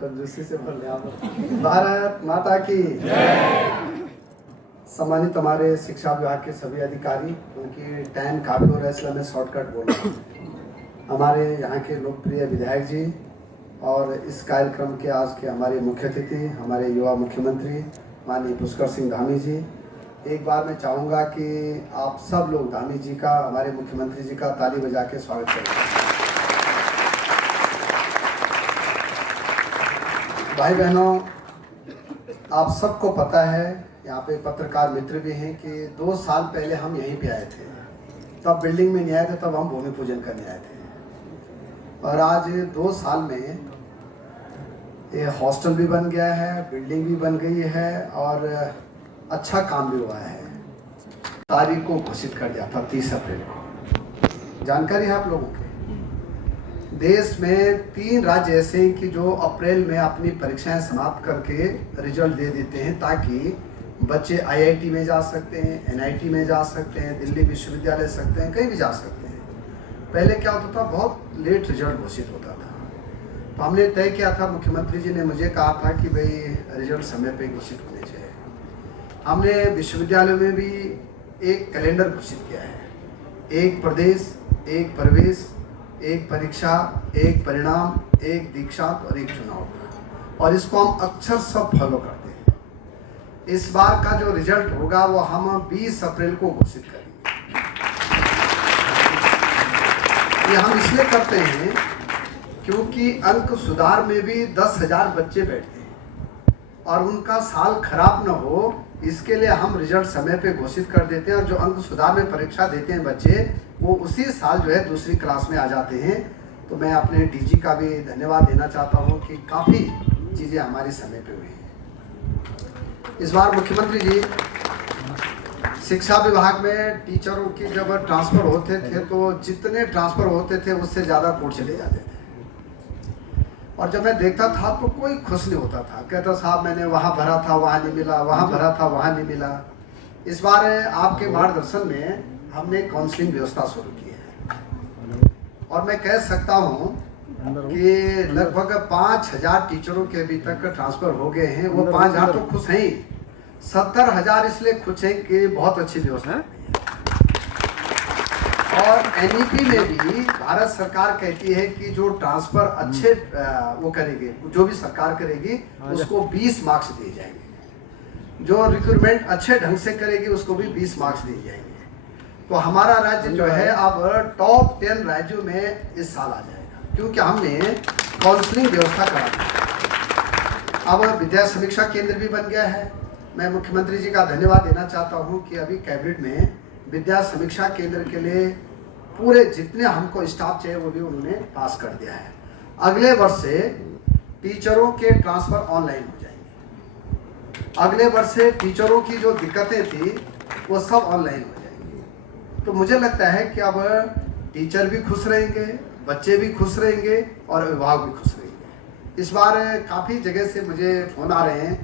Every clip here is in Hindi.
कंजूसी से बोल रहे हैं। भारत माता की सम्मानित हमारे शिक्षा विभाग के सभी अधिकारी, क्योंकि टाइम काफ़ी हो रहा है इसलिए मैं शॉर्टकट बोल रहा हूँ। हमारे यहाँ के लोकप्रिय विधायक जी और इस कार्यक्रम के आज के हमारे मुख्य अतिथि हमारे युवा मुख्यमंत्री माननीय पुष्कर सिंह धामी जी, एक बार मैं चाहूँगा कि आप सब लोग धामी जी का, हमारे मुख्यमंत्री जी का ताली बजा के स्वागत करें। भाई बहनों, आप सबको पता है, यहाँ पे पत्रकार मित्र भी हैं, कि 2 साल पहले हम यहीं पे आए थे। तब बिल्डिंग में नहीं आए थे, तब हम भूमि पूजन करने आए थे। और आज 2 साल में ये हॉस्टल भी बन गया है, बिल्डिंग भी बन गई है और अच्छा काम भी हुआ है। तारीख को घोषित कर दिया था 30 अप्रैल को। जानकारी है आप लोगों के, देश में 3 राज्य ऐसे हैं कि जो अप्रैल में अपनी परीक्षाएं समाप्त करके रिजल्ट दे देते हैं, ताकि बच्चे IIT में जा सकते हैं, NIT में जा सकते हैं, दिल्ली विश्वविद्यालय सकते हैं, कहीं भी जा सकते हैं। पहले क्या होता था, बहुत लेट रिजल्ट घोषित होता था। तो हमने तय किया था, मुख्यमंत्री जी ने मुझे कहा था कि भाई रिजल्ट समय पे घोषित होने चाहिए। हमने विश्वविद्यालय में भी एक कैलेंडर घोषित किया है, एक प्रदेश, एक प्रवेश, एक परीक्षा, एक परिणाम, एक दीक्षांत और एक चुनाव। और इसको हम अक्सर सब फॉलो करते हैं। इस बार का जो रिजल्ट होगा वो हम 20 अप्रैल को घोषित करेंगे। ये हम इसलिए करते हैं क्योंकि अंक सुधार में भी 10,000 बच्चे बैठते हैं और उनका साल खराब न हो, इसके लिए हम रिजल्ट समय पे घोषित कर देते हैं। और जो अंक सुधार में परीक्षा देते हैं बच्चे, वो उसी साल जो है दूसरी क्लास में आ जाते हैं। तो मैं अपने DG का भी धन्यवाद देना चाहता हूँ कि काफ़ी चीज़ें हमारी समय पे हुई हैं। इस बार मुख्यमंत्री जी, शिक्षा विभाग में टीचरों की जब ट्रांसफ़र होते थे तो जितने ट्रांसफ़र होते थे उससे ज़्यादा कोर्ट चले जाते थे। और जब मैं देखता था तो कोई खुश नहीं होता था, कहता साहब मैंने वहाँ भरा था वहाँ नहीं मिला, वहाँ भरा था वहाँ नहीं मिला। इस बार आपके मार्गदर्शन में हमने काउंसलिंग व्यवस्था शुरू की है और मैं कह सकता हूँ कि लगभग 5,000 टीचरों के अभी तक ट्रांसफ़र हो गए हैं। वो 5,000 तो खुश हैं, 70,000 इसलिए खुश हैं कि बहुत अच्छी व्यवस्था है। और NEP में भी भारत सरकार कहती है कि जो ट्रांसफ़र अच्छे वो करेगी, जो भी सरकार करेगी उसको 20 मार्क्स दिए जाएंगे। जो रिक्रूटमेंट अच्छे ढंग से करेगी उसको भी 20 मार्क्स दिए जाएंगे। तो हमारा राज्य जो है अब टॉप 10 राज्यों में इस साल आ जाएगा, क्योंकि हमने काउंसलिंग व्यवस्था करा दी। अब विद्या समीक्षा केंद्र भी बन गया है। मैं मुख्यमंत्री जी का धन्यवाद देना चाहता हूँ कि अभी कैबिनेट में विद्या समीक्षा केंद्र के लिए पूरे जितने हमको स्टाफ चाहिए वो भी उन्होंने पास कर दिया है। अगले वर्ष से टीचरों के ट्रांसफ़र ऑनलाइन हो जाएंगे। अगले वर्ष से टीचरों की जो दिक्कतें थी वो सब ऑनलाइन हो जाएंगी। तो मुझे लगता है कि अब टीचर भी खुश रहेंगे, बच्चे भी खुश रहेंगे और अभिभावक भी खुश रहेंगे। इस बार काफ़ी जगह से मुझे फ़ोन आ रहे हैं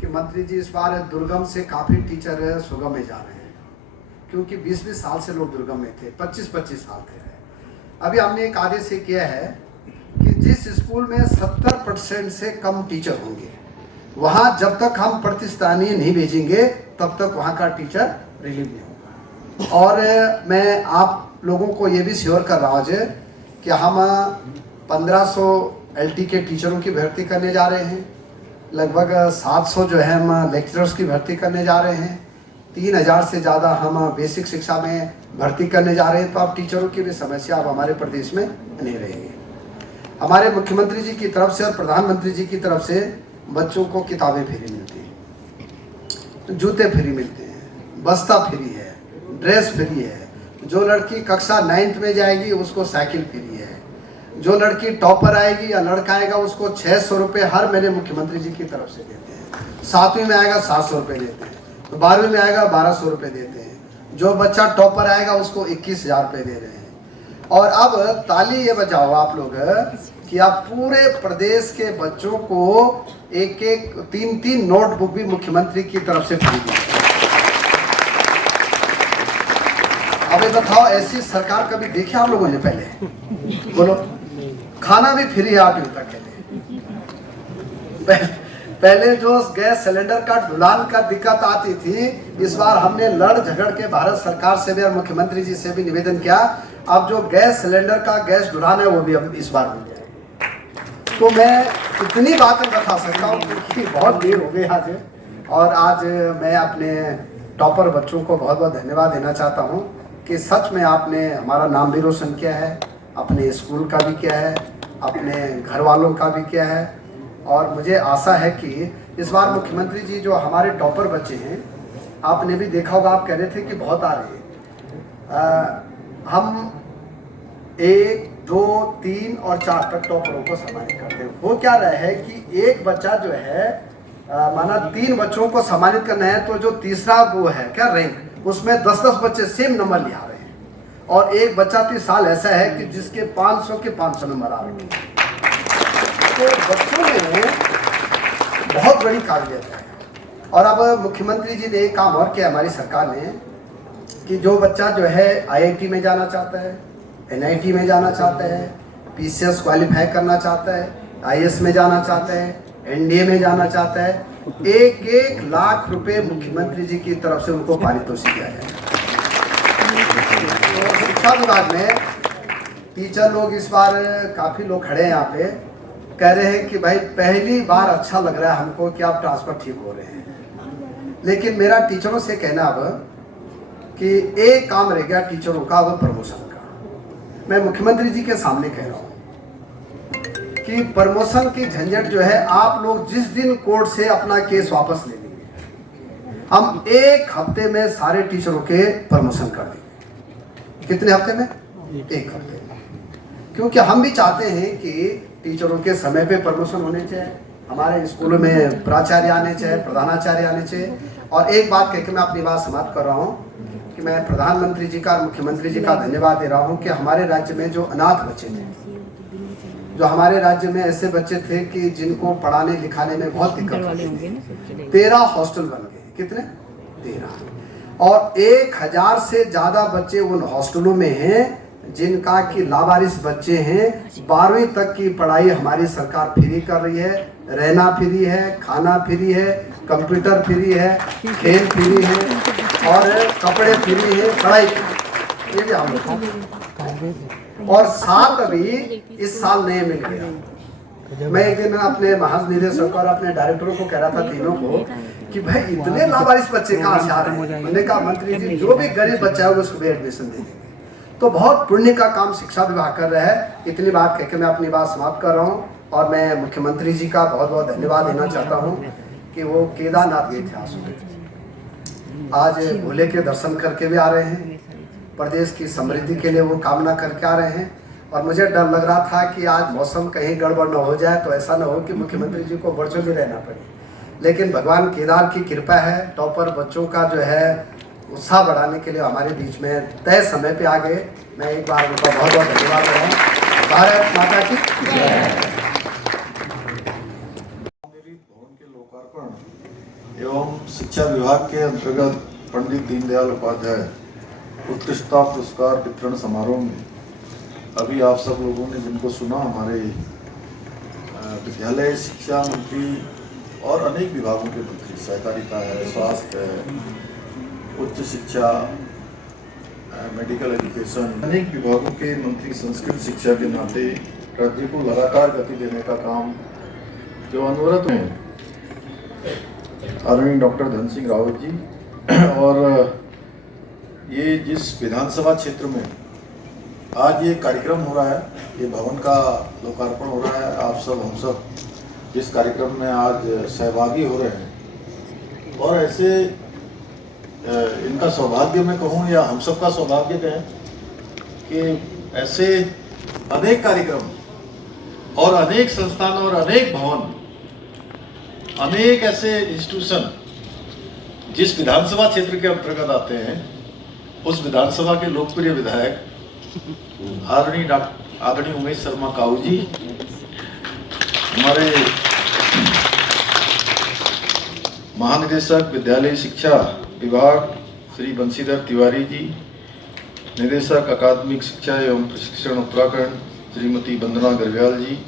कि मंत्री जी इस बार दुर्गम से काफ़ी टीचर सुगम में जा रहे हैं, क्योंकि 20-20 साल से लोग दुर्गम में थे, 25-25 साल थे। अभी हमने एक आदेश से किया है कि जिस स्कूल में 70% से कम टीचर होंगे, वहाँ जब तक हम प्रतिस्थानीय नहीं भेजेंगे तब तक वहाँ का टीचर रिलीव नहीं होगा। और मैं आप लोगों को ये भी श्योर कर रहा हूँ कि हम 1500 LT के टीचरों की भर्ती करने जा रहे हैं। लगभग 700 जो है हम लेक्चरर्स की भर्ती करने जा रहे हैं। 3,000 से ज़्यादा हम बेसिक शिक्षा में भर्ती करने जा रहे हैं। तो अब टीचरों की भी समस्या अब हमारे प्रदेश में नहीं रहेगी। हमारे मुख्यमंत्री जी की तरफ से और प्रधानमंत्री जी की तरफ से बच्चों को किताबें फ्री मिलती हैं, जूते फ्री मिलते हैं, बस्ता फ्री है, ड्रेस फ्री है। जो लड़की कक्षा 9th में जाएगी उसको साइकिल फ्री है। जो लड़की टॉपर आएगी या लड़का आएगा उसको 600 रुपये हर महीने मुख्यमंत्री जी की तरफ से देते हैं। 7वीं में आएगा 700 रुपये देते हैं, 12वीं में आएगा 1,200 रुपये देते हैं। जो बच्चा टॉपर आएगा उसको 21,000 रुपये दे रहे हैं। और अब ताली ये बजाओ आप लोग कि आप पूरे प्रदेश के बच्चों को एक 3-3 नोटबुक भी मुख्यमंत्री की तरफ से फ्री दी। अब ये बताओ, ऐसी सरकार कभी देखी आप लोगों ने पहले? बोलो। खाना भी फ्री है 8वीं तक के लिए। पहले जो गैस सिलेंडर का ढुलान का दिक्कत आती थी, इस बार हमने लड़ झगड़ के भारत सरकार से भी और मुख्यमंत्री जी से भी निवेदन किया, अब जो गैस सिलेंडर का गैस ढुलान है वो भी अब इस बार मिल जाए। तो मैं इतनी बातें बता सकता हूँ क्योंकि बहुत देर हो गई आज। और आज मैं अपने टॉपर बच्चों को बहुत बहुत धन्यवाद देना चाहता हूँ कि सच में आपने हमारा नाम भी रोशन किया है, अपने स्कूल का भी किया है, अपने घर वालों का भी किया है। और मुझे आशा है कि इस बार मुख्यमंत्री जी जो हमारे टॉपर बच्चे हैं, आपने भी देखा होगा, आप कह रहे थे कि बहुत आ रहे हैं, हम 1, 2, 3 और 4 तक टॉपरों को सम्मानित करते हैं। वो क्या रहा है कि एक बच्चा जो है माना 3 बच्चों को सम्मानित करना है, तो जो तीसरा वो है क्या रैंक, उसमें 10-10 बच्चे सेम नंबर ले आ रहे हैं। और एक बच्चा तो इस साल ऐसा है कि जिसके 500 के 500 नंबर आ रहे हैं। तो बच्चों में बहुत बड़ी काबिलियत है। और अब मुख्यमंत्री जी ने एक काम और किया हमारी सरकार ने कि जो बच्चा जो है IIT में जाना चाहता है, NIT में जाना चाहता है, PCS क्वालिफाई करना चाहता है, IAS में जाना चाहता है, NDA में जाना चाहता है, 1-1 लाख रुपए मुख्यमंत्री जी की तरफ से उनको पारितोषिक दिया जाए। तो शिक्षा विभाग में टीचर लोग इस बार काफ़ी लोग खड़े हैं यहाँ पे, कह रहे हैं कि भाई पहली बार अच्छा लग रहा है हमको कि आप ट्रांसफ़र ठीक हो रहे हैं। लेकिन मेरा टीचरों से कहना अब कि एक काम रह गया टीचरों का, अब प्रमोशन का। मैं मुख्यमंत्री जी के सामने कह रहा हूँ कि प्रमोशन की झंझट जो है, आप लोग जिस दिन कोर्ट से अपना केस वापस ले लेंगे, हम 1 हफ्ते में सारे टीचरों के प्रमोशन कर देंगे। कितने हफ्ते में? 1 हफ्ते में। क्योंकि हम भी चाहते हैं कि टीचरों के समय पे प्रमोशन होने चाहिए, हमारे स्कूलों में प्राचार्य आने चाहिए, प्रधानाचार्य आने चाहिए। और एक बात कह के मैं अपनी बात समाप्त कर रहा हूँ कि मैं प्रधानमंत्री जी का और मुख्यमंत्री जी का धन्यवाद दे रहा हूँ कि हमारे राज्य में जो अनाथ बच्चे थे, जो हमारे राज्य में ऐसे बच्चे थे कि जिनको पढ़ाने लिखाने में बहुत दिक्कत होती थी, 13 हॉस्टल बन गए। कितने? 13। और 1000 से ज़्यादा बच्चे उन हॉस्टलों में हैं जिनका कि लावारिस बच्चे हैं। 12वीं तक की पढ़ाई हमारी सरकार फ्री कर रही है, रहना फ्री है, खाना फ्री है, कंप्यूटर फ्री है, खेल फ्री है और कपड़े फ्री है, पढ़ाई ये भी हम लोग। और 7 अभी इस साल नए मिल गया। मैं एक दिन अपने महानिदेशक और अपने डायरेक्टरों को कह रहा था, तीनों को, कि भाई इतने लावारिस बच्चे कहाँ से आ रहे हैं। मैंने कहा मंत्री जी, जो भी गरीब बच्चा है उसको भी एडमिशन दे देंगे। तो बहुत पुण्य का काम शिक्षा विभाग कर रहा है। इतनी बात कहकर मैं अपनी बात समाप्त कर रहा हूँ। और मैं मुख्यमंत्री जी का बहुत बहुत धन्यवाद देना चाहता हूँ कि वो केदारनाथ गए थे आंसू में, आज भोले के दर्शन करके भी आ रहे हैं, प्रदेश की समृद्धि के लिए वो कामना करके आ रहे हैं। और मुझे डर लग रहा था कि आज मौसम कहीं गड़बड़ न हो जाए, तो ऐसा न हो कि मुख्यमंत्री जी को वर्चुअली रहना पड़े। लेकिन भगवान केदार की कृपा है, टॉपर बच्चों का जो है उत्साह बढ़ाने के लिए हमारे बीच में तय समय पे आ गए। मैं एक बार उनका बहुत बहुत धन्यवाद कर रहा हूँ। भारत माता की भवन के लोकार्पण एवं शिक्षा विभाग के अंतर्गत पंडित दीनदयाल उपाध्याय उत्कृष्टता पुरस्कार वितरण समारोह में अभी आप सब लोगों ने जिनको सुना, हमारे विद्यालय शिक्षा मंत्री और अनेक विभागों के मंत्री, सहकारिता है, स्वास्थ्य है, उच्च शिक्षा, मेडिकल एजुकेशन, अनेक विभागों के मंत्री संस्कृत शिक्षा के नाते राज्य को लगातार गति देने का काम जो अनवरत हैं आदरणीय डॉक्टर धन सिंह रावत जी। और ये जिस विधानसभा क्षेत्र में आज ये कार्यक्रम हो रहा है, ये भवन का लोकार्पण हो रहा है, आप सब हम सब जिस कार्यक्रम में आज सहभागी हो रहे हैं, और ऐसे इनका सौभाग्य मैं कहूँ या हम सबका सौभाग्य कहें कि ऐसे अनेक कार्यक्रम और अनेक संस्थान और अनेक भवन, अनेक ऐसे इंस्टीट्यूशन जिस विधानसभा क्षेत्र के अंतर्गत आते हैं, उस विधानसभा के लोकप्रिय विधायक आदरणीय उमेश शर्मा काऊ जी, हमारे महानिदेशक विद्यालय शिक्षा विभाग श्री बंशीधर तिवारी जी, निदेशक अकादमिक शिक्षा एवं प्रशिक्षण उत्तराखंड श्रीमती वंदना गर्व्याल जी,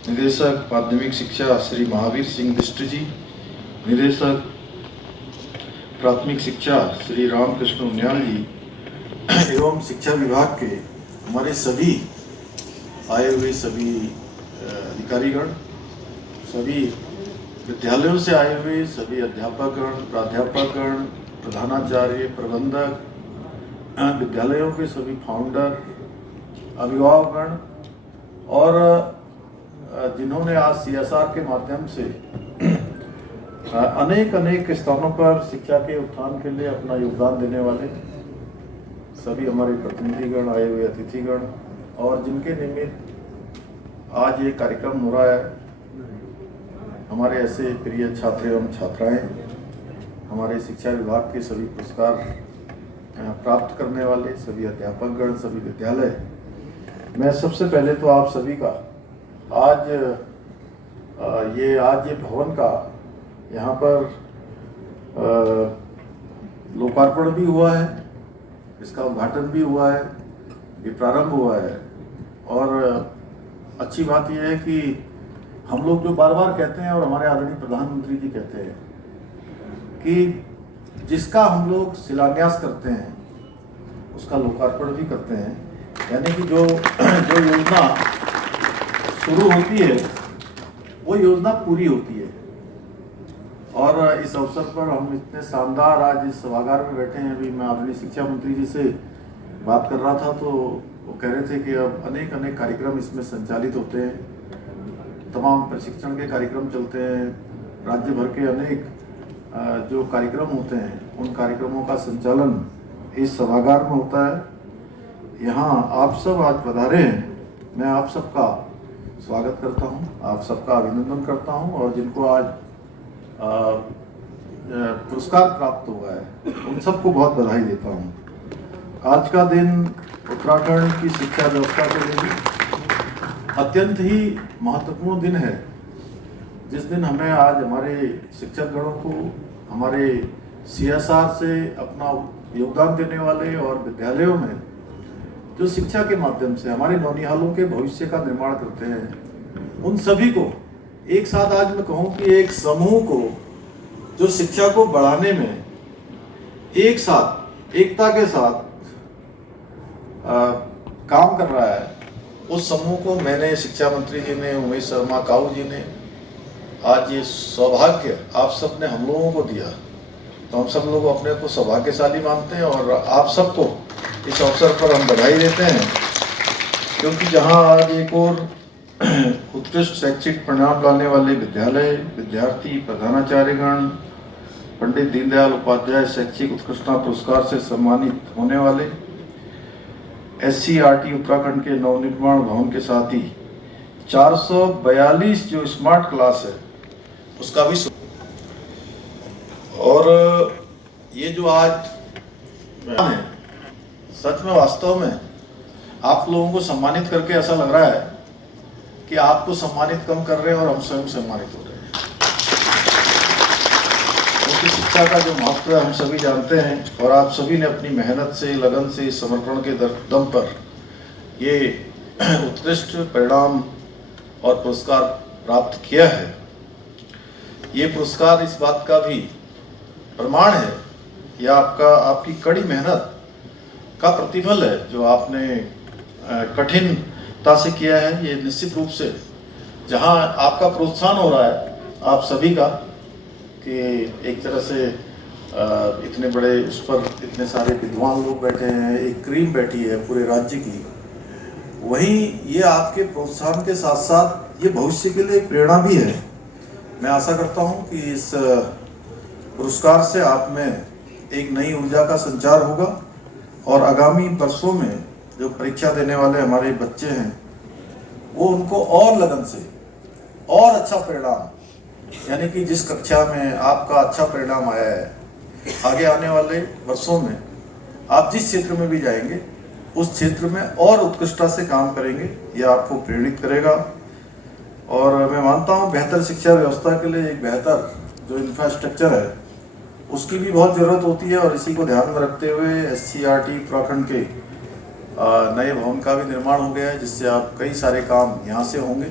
निदेशक माध्यमिक शिक्षा श्री महावीर सिंह बिष्ट जी, निदेशक प्राथमिक शिक्षा श्री रामकृष्ण उनियाल जी एवं शिक्षा विभाग के हमारे सभी आए हुए सभी अधिकारीगण, सभी विद्यालयों से आए हुए सभी अध्यापकगण, प्राध्यापकगण, प्रधानाचार्य, प्रबंधक, विद्यालयों के सभी फाउंडर, अभिभावकगण और जिन्होंने आज CSR के माध्यम से अनेक स्थानों पर शिक्षा के उत्थान के लिए अपना योगदान देने वाले सभी हमारे प्रतिनिधिगण, आए हुए अतिथिगण और जिनके निमित्त आज ये कार्यक्रम हो रहा है, हमारे ऐसे प्रिय छात्र एवं छात्राएं, हमारे शिक्षा विभाग के सभी पुरस्कार प्राप्त करने वाले सभी अध्यापकगण, सभी विद्यालय, मैं सबसे पहले तो आप सभी का आज ये भवन का यहाँ पर लोकार्पण भी हुआ है, इसका उद्घाटन भी हुआ है, ये प्रारंभ हुआ है। और अच्छी बात यह है कि हम लोग जो बार बार कहते हैं और हमारे आदरणीय प्रधानमंत्री जी कहते हैं कि जिसका हम लोग शिलान्यास करते हैं उसका लोकार्पण भी करते हैं, यानी कि जो योजना शुरू होती है वो योजना पूरी होती है। और इस अवसर पर हम इतने शानदार आज इस सभागार में बैठे हैं। अभी मैं आदरणीय शिक्षा मंत्री जी से बात कर रहा था तो वो कह रहे थे कि अब अनेक कार्यक्रम इसमें संचालित होते हैं, तमाम प्रशिक्षण के कार्यक्रम चलते हैं, राज्य भर के अनेक जो कार्यक्रम होते हैं उन कार्यक्रमों का संचालन इस सभागार में होता है। यहाँ आप सब आज पधारे हैं, मैं आप सबका स्वागत करता हूँ, आप सबका अभिनंदन करता हूँ और जिनको आज पुरस्कार प्राप्त हुआ है उन सबको बहुत बधाई देता हूँ। आज का दिन उत्तराखंड की शिक्षा व्यवस्था के लिए भी अत्यंत ही महत्वपूर्ण दिन है, जिस दिन हमें आज हमारे शिक्षकगणों को हमारे CSR से अपना योगदान देने वाले और विद्यालयों में जो शिक्षा के माध्यम से हमारे नौनिहालों के भविष्य का निर्माण करते हैं, उन सभी को एक साथ आज मैं कहूँ कि एक समूह को जो शिक्षा को बढ़ाने में एक साथ एकता के साथ काम कर रहा है, उस समूह को मैंने शिक्षा मंत्री जी ने, उमेश शर्मा काऊ जी ने आज ये सौभाग्य आप सब ने हम लोगों को दिया, तो हम सब लोग अपने को सौभाग्यशाली मानते हैं और आप सबको इस अवसर पर हम बधाई देते हैं, क्योंकि जहां आज एक और उत्कृष्ट शैक्षिक परिणाम लाने वाले विद्यालय, विद्यार्थी, प्रधानाचार्यगण, पंडित दीनदयाल उपाध्याय शैक्षिक उत्कृष्टता पुरस्कार से सम्मानित होने वाले SCRT उत्तराखंड के नवनिर्माण भवन के साथ ही 442 जो स्मार्ट क्लास है उसका भी, और ये जो आज है सच में वास्तव में आप लोगों को सम्मानित करके ऐसा लग रहा है कि आपको सम्मानित कम कर रहे हैं और हम स्वयं सम्मानित हो रहे हैं, क्योंकि शिक्षा का जो महत्व है हम सभी जानते हैं और आप सभी ने अपनी मेहनत से, लगन से, समर्पण के दम पर ये उत्कृष्ट परिणाम और पुरस्कार प्राप्त किया है। ये पुरस्कार इस बात का भी प्रमाण है या आपकी कड़ी मेहनत का प्रतिफल है जो आपने कठिनता से किया है। ये निश्चित रूप से जहां आपका प्रोत्साहन हो रहा है आप सभी का कि एक तरह से इतने बड़े उस पर इतने सारे विद्वान लोग बैठे हैं, एक क्रीम बैठी है पूरे राज्य की, वहीं ये आपके प्रोत्साहन के साथ साथ ये भविष्य के लिए प्रेरणा भी है। मैं आशा करता हूँ कि इस पुरस्कार से आप में एक नई ऊर्जा का संचार होगा और आगामी वर्षों में जो परीक्षा देने वाले हमारे बच्चे हैं वो उनको और लगन से और अच्छा परिणाम, यानी कि जिस कक्षा में आपका अच्छा परिणाम आया है, आगे आने वाले वर्षों में आप जिस क्षेत्र में भी जाएंगे उस क्षेत्र में और उत्कृष्टता से काम करेंगे, यह आपको प्रेरित करेगा। और मैं मानता हूँ बेहतर शिक्षा व्यवस्था के लिए एक बेहतर जो इंफ्रास्ट्रक्चर है उसकी भी बहुत ज़रूरत होती है और इसी को ध्यान में रखते हुए SCRT उत्तराखंड के नए भवन का भी निर्माण हो गया है, जिससे आप कई सारे काम यहाँ से होंगे।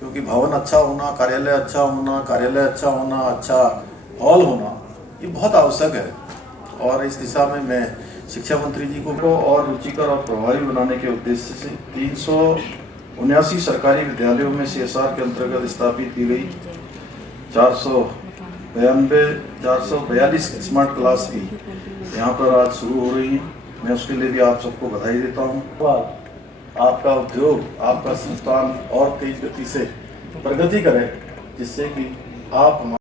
क्योंकि भवन अच्छा होना, कार्यालय अच्छा होना, अच्छा हॉल होना, ये बहुत आवश्यक है। और इस दिशा में मैं शिक्षा मंत्री जी को और रुचिकर और प्रभावी बनाने के उद्देश्य से 379 सरकारी विद्यालयों में CSR के अंतर्गत स्थापित की गई 442 स्मार्ट क्लास भी यहाँ पर आज शुरू हो रही हैं। मैं उसके लिए भी आप सबको बधाई देता हूँ। आपका उद्योग, आपका संस्थान और तेज गति से प्रगति करे, जिससे कि आप